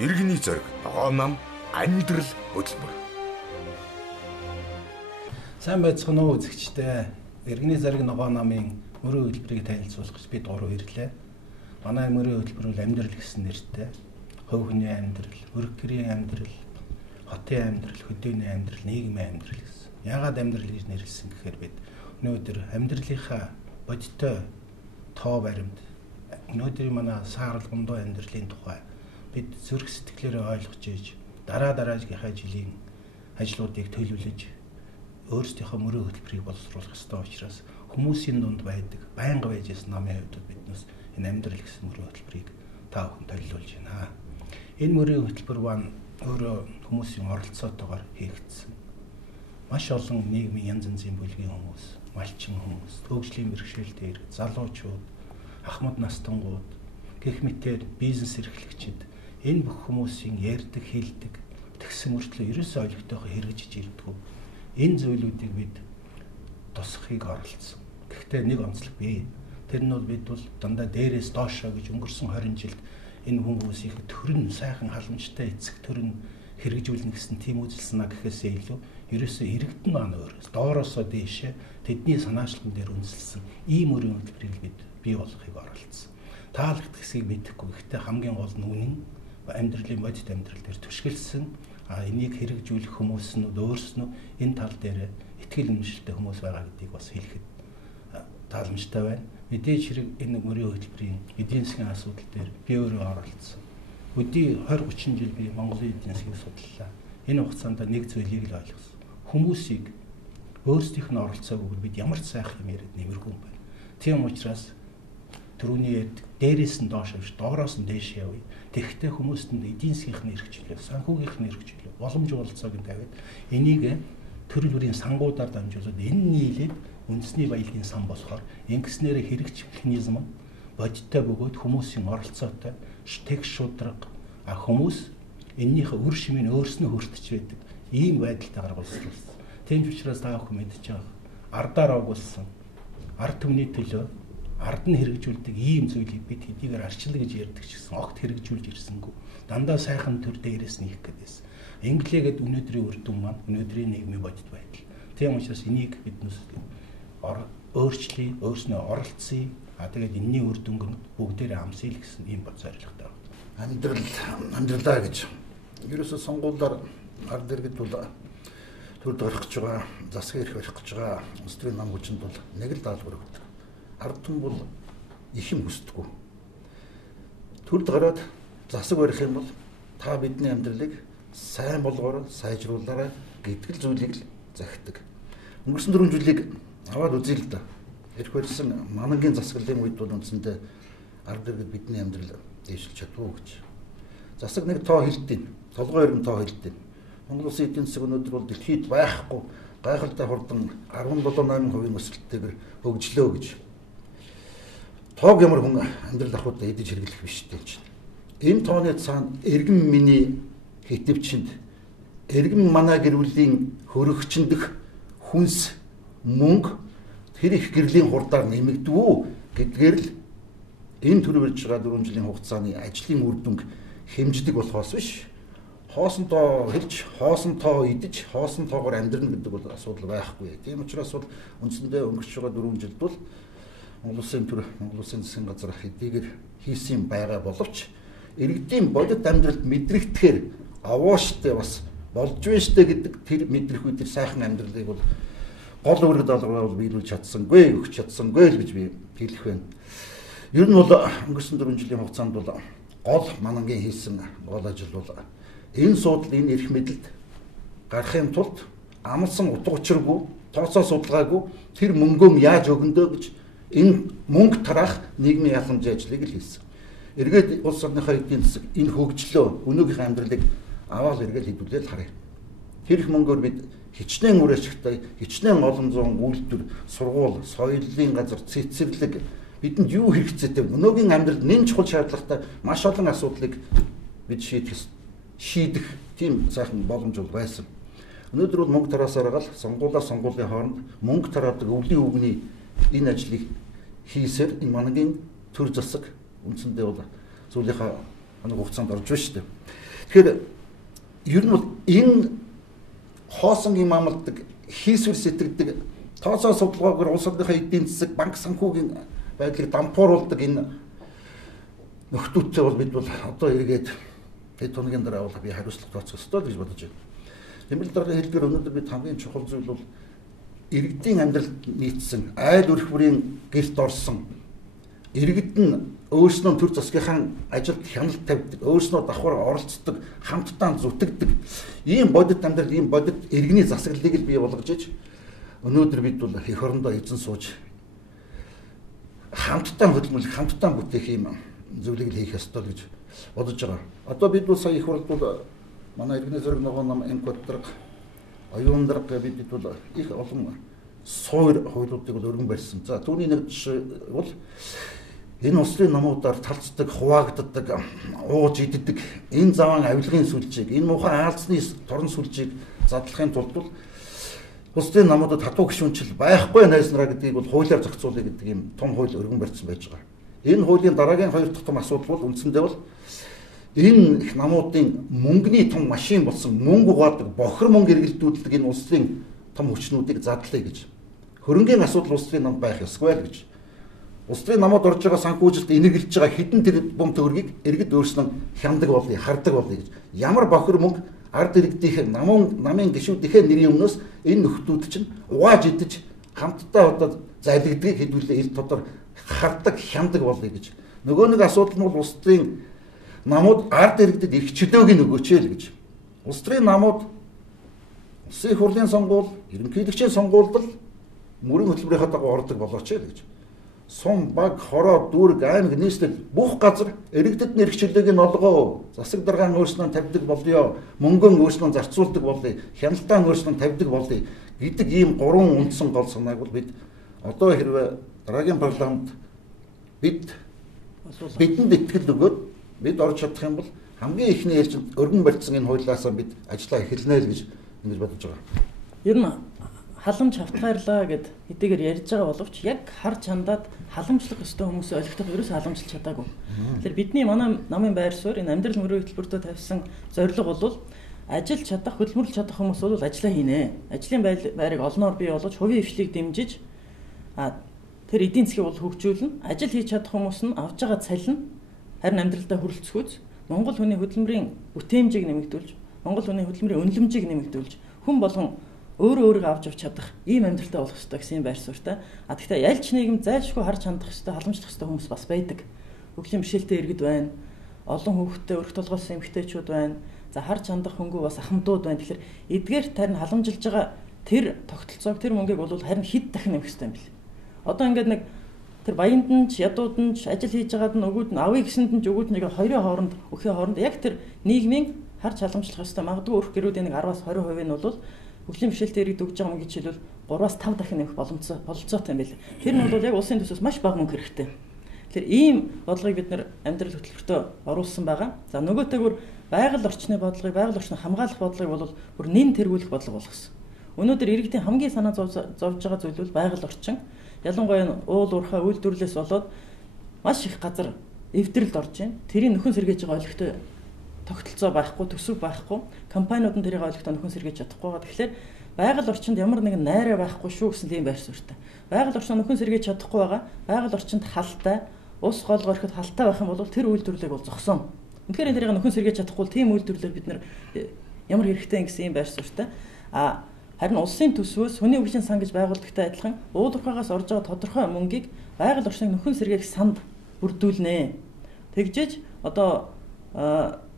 Иргэний зориг, ногоон нам, амьдрал хөтөлбөр. Сайн байцгаана уу үзэгчдээ. Иргэний зориг ногоон намын мөрөө хөтөлбөрийг танилцуулах гэж бид гурав ирлээ. Манай мөрөө хөтөлбөр бол амьдрал гэсэн нэртэй. Хувь хүний амьдрал, өрг гэрийн амьдрал, хотын амьдрал, хөдөөний амьдрал, нийгмийн амьдрал гэсэн. Яагаад амьдрал гэж нэрлэсэн гэхээр бид өнөөдөр амьдралынхаа бодиттой тоо баримт, өнөөдрийн манай саарл гундуу амьдралын тухай бид зүрх сэтгэлээрээ ойлгож ийж дараагийнхаа жилийн ажлуудыг төлөвлөж өөрсдийнхөө мөрөө хөтөлбөрийг боловсруулах ёстой учраас хүмүүсийн дунд байдаг байнга байж ирсэн намын хувьд биднээс энэ амьдрал гэсэн мөрөө хөтөлбөрийг та бүхэн төлөвлөж байна. Энэ мөрөө хөтөлбөр маань өөрөө хүмүүсийн оролцоотойгоор хийгдсэн. Маш олон нийгмийн янз янзын бүлгийн хүмүүс, малчин хүмүүс, хөгжлийн бэрхшээлтэй ирэх залуучууд, ахмад настангууд, гэх мэтээр бизнес эрхлэгчид энэ бүх хүмүүсийн ярьдаг, хэлдэг, тэгсэн мөртлөө ерөөсөө ойлгохтойгоо хэрэгжиж ирдэггүй. Энэ зүйлүүдийг бид тусахыг оролцсон. Гэхдээ нэг онцлог бий. Тэр нь бол бид бол дандаа дээрээс доошоо гэж өнгөрсөн 20 жилд энэ хүмүүсийн төрн сайхан халамжтай эцэг төрн хэрэгжүүлнэ гэсэн тийм үзэл санаа гэхээсээ илүү ерөөсөө иргэдэн маань өөрөөс доороосоо дээшээ тэдний санаачлалан дээр үндэслэсэн ийм өрийн хөтөлбөрийг бид бий болгохыг оролцсон. Таалагдах хэсгийг мэдэхгүй. Гэхдээ хамгийн гол нь үнэн амьдралын бодит амьдрал дээр түшгэлсэн энийг хэрэгжүүлэх хүмүүснүүд өөрснөө энэ тал дээр итгэл үнэмшилтэй хүмүүс байгаа гэдгийг бас хэлэхэд тааламжтай байна. Мэдээж хэрэг энэ мөрийн хөтөлбөрийн эдийн засгийн асуудал дээр би өөрөө оролцсон. Өдий 20-30 жил би Монголын эдийн засгийг судлалаа. Энэ хугацаанд нэг зүйлийг л ойлгосон. Хүмүүсийг өөрсдийнх нь оролцоогүйгээр бид ямар ч сайхан юм яриад нэмэргүй юм байна. Тийм учраас түрүүний ярьдаг дээрээс нь доош авч доороос нь дээш явъя. Тэгэхдээ хүмүүст нь эдийн засгийн эрх чөлөө, санхүүгийнх нь эрх чөлөө, боломж олцоог нь тавиад энийг төрөл бүрийн сангуудаар дамжуулаад энэ нийлээд үндэсний баялагын сан болохоор ингэснээр хэрэгжих механизм нь бодиттой бөгөөд хүмүүсийн оролцоотой тэг шудраг хүмүүс эннийхээ үр шимийг өөрснөө хүртэж байдаг ийм байдалтайгаар боловсруулсан. Тийм учраас та бүхэн мэдж байгаа ардаар огуулсан ард түмний төлөө ард нь хэрэгжүүлдэг ийм зүйлийг бид хэдийгээр арчлал гэж ярьдаг ч гэсэн огт хэрэгжүүлж ирсэнгүй. Дандаа сайхан төр дээрээс нэх гэдээс. Инглигээд өнөөдрийн үр дүн маань өнөөдрийн нийгмийн бодит байдал. Тийм учраас энийг биднээс өөрчлөе, өөрснөө оролцъё. Тэгээд энэний үр дүнг бүгдээрээ амсъя гэсэн ийм бод зорилготой байна. Амьдралаа гэж ерөөсөө сонгуулиар ард иргэд бол төрд орох гэж байгаа, засгийн эрх барих гэж байгаа улс төрийн нам хүчинд бол нэг л даалгавар өгдөг. Ард түмэн бол их юм хүсдэггүй. Төрд гараад засаг барих юм бол та бидний амьдралыг сайн болгоорой, сайжруулаарай гэдэг л зүйлийг л захидаг. Өнгөрсөн 4 жилийг аваад үзье л да. Эрх барьсан манангийн засаглалын үед бол үндсэндээ ард иргэд бидний амьдрал дэвшилж чадвуу гэж. Засаг нэг тоо хэлдэг, толгой өргөн тоо хэлдэг. Монгол Улсын эдийн засаг өнөөдөр бол дэлхийд байхгүй гайхалтай хурдан 17.8% өсөлттэйгээр хөгжлөө гэж. Тоог ямар хүн амьдрал ахуйдаа эдэж хэрэглэх биш дээ чинь. Энэ тооны цаана эргэн миний хитвчэнд эргэн манай гэр бүлийн хөрөгчөндөх хүнс мөнгө тэр их гэрлийн хурдаар нэмэгдвүү гэдгээр л энэ төрөж байгаа 4 жилийн хугацааны ажлын үр дүнг хэмждэг болохоос биш. Хоосон тоо хэлж, хоосон тоо идэж, хоосон тоогоор амьдрна гэдэг бол асуудал байхгүй. Тийм учраас бол үндсэндээ өнгөрч байгаа 4 жилд бол Монгол Улсын засгийн газар хэдийгээр хийсэн байгаа боловч иргэдийн бодит амьдралд мэдрэгдэхээр авааштай бас болж байна штэ гэдэг тэр мэдрэх үе тэр сайхан амьдралыг бол гол үүрэг даалгавраа бол биелүүлж чадсангүй, өгч чадсангүй л гэж би хэлэх байна. Ер нь бол өнгөрсөн 4 жилийн хугацаанд бол гол манангийн хийсэн гол ажил бол энэ суудлын энэ эрх мэдэлд гарахын тулд амлсан утга учиргүй, тооцоо судалгаагүй тэр мөнгөө яаж өгөндөө гэж энэ мөнгө тараах нийгмийн яламжийн ажлыг л хийсэн. Эргээд улс орныхоо эдийн засаг энэ хөгжлөө өнөөгийнхөө амьдралыг аваад эргээд хэдүүлээд харъя. Тэр их мөнгөөр бид хичнээн үр ашигтай, хичнээн олон зуун үйлдвэр, сургууль, соёлын газар, цэцэрлэг бидэнд юу хэрэгцээтэй өнөөгийн амьдралд нэн чухал шаардлагатай маш олон асуудлыг бид шийдэх тийм сайхан боломж бол байсан. Өнөөдөр бол мөнгө тараасаар гал сонгуулийн хооронд мөнгө тараадаг өвлийн үгний энэ ажлыг хийсээр энэ мангийн төр засаг үндсэндээ бол зүйлийнхаа оны хугацаанд орж байна шүү дээ. Тэгэхээр ер нь бол энэ хоосонгийн мамладаг, хийсвэр сэтгэдэг, тооцоо судалгаагаар улс орныхаа эдийн засаг, банк санхүүгийн байдлыг дампууруулдаг энэ нөхдүүдтэй бол бид бол одоо эргээд хэд хоногийн дараа бол би хариуцлага тооцох ёстой гэж бодож байна. Тэмэл дараагийн хэлбэр өнөөдөр бид хамгийн чухал зүйл бол иргэдийн амьдралд нийцсэн, айл өрх бүрийн гэрт орсон, иргэд нь өөрснөө төр засгийнхаа ажилд хяналт тавьдаг, өөрснөө давхар оролцдог, хамтдаа зүтгэдэг ийм бодит амьдрал, ийм бодит иргэний засаглалыг л бий болгож иж өнөөдөр бид бол эх орондоо эзэн сууж хамтдаа хөдөлмөрлөх, хамтдаа бүтээх ийм зөвлөгөө хийх ёстой гэж бодож байгаа. Одоо бид бол сая их хурлд бол манай иргэний зориг ногоон нам энкотраг оюун дарга бид бол их олон суур хуулиудыг бол өргөн барьсан. За түүний нэг жишээ бол энэ улсын намуудаар талцдаг, хуваагддаг, ууж иддэг энэ заван авилгын сүлжээг, энэ муухай аалзны торон сүлжээг задлахын тулд бол улсын намуудад хатуу гишүүнчил байхгүй найз нараа гэдгийг бол хуулиар зохицуулъя гэдэг ийм том хууль өргөн барьсан байж байгаа. Энэ хуулийн дараагийн хоёр дахь том асуудал бол үндсэндээ бол энэ их намуудын мөнгөний том машин болсон мөнгө угаадаг, бохир мөнгө эргэлдүүлдэг энэ улсын том хүчнүүдийг задлая гэж. Хөрөнгийн асуудал улсын намд байх ёсгүй л гэж. Улсын намууд орж байгаа санхүүжилт энергэлж байгаа хэдэн тэрбум төгрөгийг иргэд өөрснөө хяндаг болъё, хардаг болъё гэж. Ямар бохир мөнгө ард иргэдийнхээ намын гишүүдийнхээ нэрийн өмнөөс энэ нөхдүүд чинь угааж идэж хамтдаа одоо залгидгийг хэдүүлээ ил тодор хардаг, хяндаг болъё гэж. Нөгөө нэг асуудал нь бол улсын намууд ард иргэдэд их чөлөөг нөгөөч л гэж. Улсын намууд улсын хурлын сонгуул, ерөнхийлөгчийн сонгуульд л мөрийн хөтөлбөрийнхаа дагуу ордог болооч л гэж. Сум, баг, хороо, дүүрэг, аймаг, нийслэл бүх газар иргэдэд нэрх чөлөөг нь олгоо. Засаг даргаан өөрснөө тавьдаг болъё, мөнгөн өөрснөө зарцуулдаг болъё, хяналтаа өөрснөө тавьдаг болъё гэдэг ийм гурван үндсэн гол санааг бол бид одоо хэрвээ дараагийн парламент бидэнд итгэл өгөөд бид орж чадах юм бол хамгийн ихний ээлжинд өргөн барьсан энэ хуулиасаа бид ажиллаа эхэлнэ л гэж ингэж бодож байгаа. Ер нь халамж хавтгаарлаа гэд хэдийгээр ярьж байгаа боловч яг хар чандаад халамжлах ёстой хүмүүсээ ойлгох ерөөсөө халамжилж чадаагүй. Тэгэхээр бидний манай намын байр суурь энэ амьдрал мөрийн хөтөлбөртөө тавьсан зорилго бол ажиллаж чадах, хөдөлмөрлөж чадах хүмүүс бол ажиллаа хийнэ. Ажлын байрыг олноор бий болгож, хувийн хвшлийг дэмжиж тэр эдийн засгийг бол хөгжүүлнэ. Ажил хийж чадах хүмүүс нь авж байгаа цалин нь харин амьдралдаа хүрэлцэхүүц Монгол хүний хөдөлмөрийн бүтээмжийг нэмэгдүүлж, Монгол хүний хөдөлмөрийн үнэлэмжийг нэмэгдүүлж, хүн болгон өөрөө авч авч чадах ийм амьдралтай болох хэрэгтэй гэсэн байр суурьтай. Гэхдээ ялч нийгэм зайлшгүй харж хандах хэрэгтэй, халамжлах хэрэгтэй хүмүүс бас байдаг. Хөгжлийн бэрхшээлтэй иргэд байна. Олон хүүхэдтэй өрх толгойлсон эмэгтэйчүүд байна. За харж хандах хөнгөө бас ахмадууд байна. Тэгэхээр эдгээр тарин халамжилж байгаа тэр тогтолцоог, тэр мөнгийг бол харин хэд дахин нэмэх хэрэгтэй юм бэл. Одоо ингээд нэг тэр баянд нь ч, ядууд нь ч, ажил хийж байгаад нь өгүүд нь авъя гэсэнд нь ч өгүүд нэг хоёрын хооронд, өхийн хооронд яг тэр нийгмийн харж халамжлах хэрэгтэй. Магадгүй өрх гэрүүдийн нэг 10-аас 20% нь бол хөгжлийн бэрхшээлтэй иргэд өгж байгаа мөнгө жишээлбэл 3-аас 5 дахин нэмэх боломжтой юм байна. Тэр нь бол яг улсын төсөөс маш бага мөнгө хэрэгтэй. Тэгэхээр ийм бодлогыг бид нэр амьдрал хөтөлбөртөө оруулсан байгаа. За нөгөөтэйгүр байгаль орчны бодлогыг, байгаль орчныг хамгаалах бодлогыг бол бүр нэн тэргүүлэх бодлого болгосон. Өнөөдөр иргэдийн хамгийн санаа зовж байгаа зүйл бол байгаль орчин. Ялангуяа уул уурхай үйлдвэрлэлээс болоод маш их газар эвдрэлд орж байна. Тэрийг нөхөн сэргээж байгаа ойлгохтой тогтолцоо байхгүй, төсөв байхгүй, компаниуд нь тэрийг ойлгохтой нөхөн сэргээж чадахгүй байгаа. Тэгэхээр байгаль орчинд ямар нэгэн найраа байхгүй шүү гэсэн тийм байр суурьтай. Байгаль орчин нөхөн сэргээж чадахгүй байгаа. Байгаль орчинд халтай, ус гол гориход халтай байх юм бол тэр үйлдвэрлэлийг бол зогсооно. Үнэхээр тэрийг нөхөн сэргээж чадахгүй тийм үйлдвэрлэлээр бид нар ямар хэрэгтэй гэсэн ийм байр суурьтай. Харин улсын төсвөөс хүний хөгжлийн сан гэж байгууллагатай адилхан уул уурхайгаас орж байгаа тодорхой мөнгийг байгаль орчныг нөхөн сэргээх санд бүрдүүлнэ. Тэгжиж одоо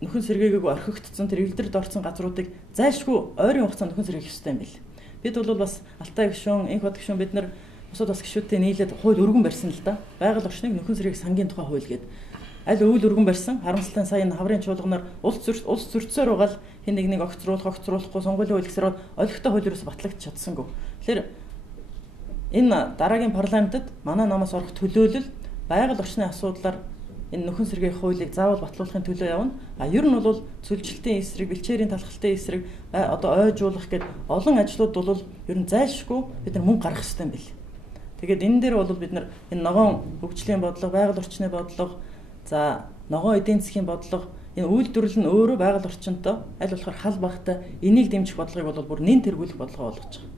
нөхөн сэргээгээгүй орхигдсон тэр эвдэрд орсон газруудыг зайлшгүй ойрын хугацаанд нөхөн сэргээх ёстой юм бэл. Бид бол бас Алтай гишүүн, Энх бод гишүүн бид нар бусад бас гишүүдтэй нийлээд хууль өргөн барьсан л да. Байгаль орчныг нөхөн сэргээх сангийн тухай хууль гэдэг. Аль өвөл өргөн барьсан харамсалтай сая хаврын чуулганаар улс зөрчсөөр угаал хэн нэгнийг огцруулахгүй сонгуулийн хууль гэсээр олигтой хууль ерөөс батлагдчих чадсангүй. Тэгэхээр энэ дараагийн парламентод манай намаас орох төлөөлөл байгаль орчны асуудлаар энэ нөхөн сэргээх хуулийг заавал батлуулахын төлөө явна. Ер нь бол цөлжилтийн эсрэг, бэлчээрийн талхалтын эсрэг одоо ойжуулах гэд олон ажлууд бол ер нь зайлшгүй бид нар мөнгө гаргах хэрэгтэй юм бэл. Тэгээд энэ дээр бол бид нар энэ ногоон хөгжлийн бодлого, байгаль орчны бодлого, за ногоон эдийн засгийн бодлого энэ үйлдвэрлэл нь өөрөө байгаль орчинтой аль болохоор хал багтай энийг дэмжих бодлогыг бол бүр нэн тэргүүлэх бодлого болгож байгаа.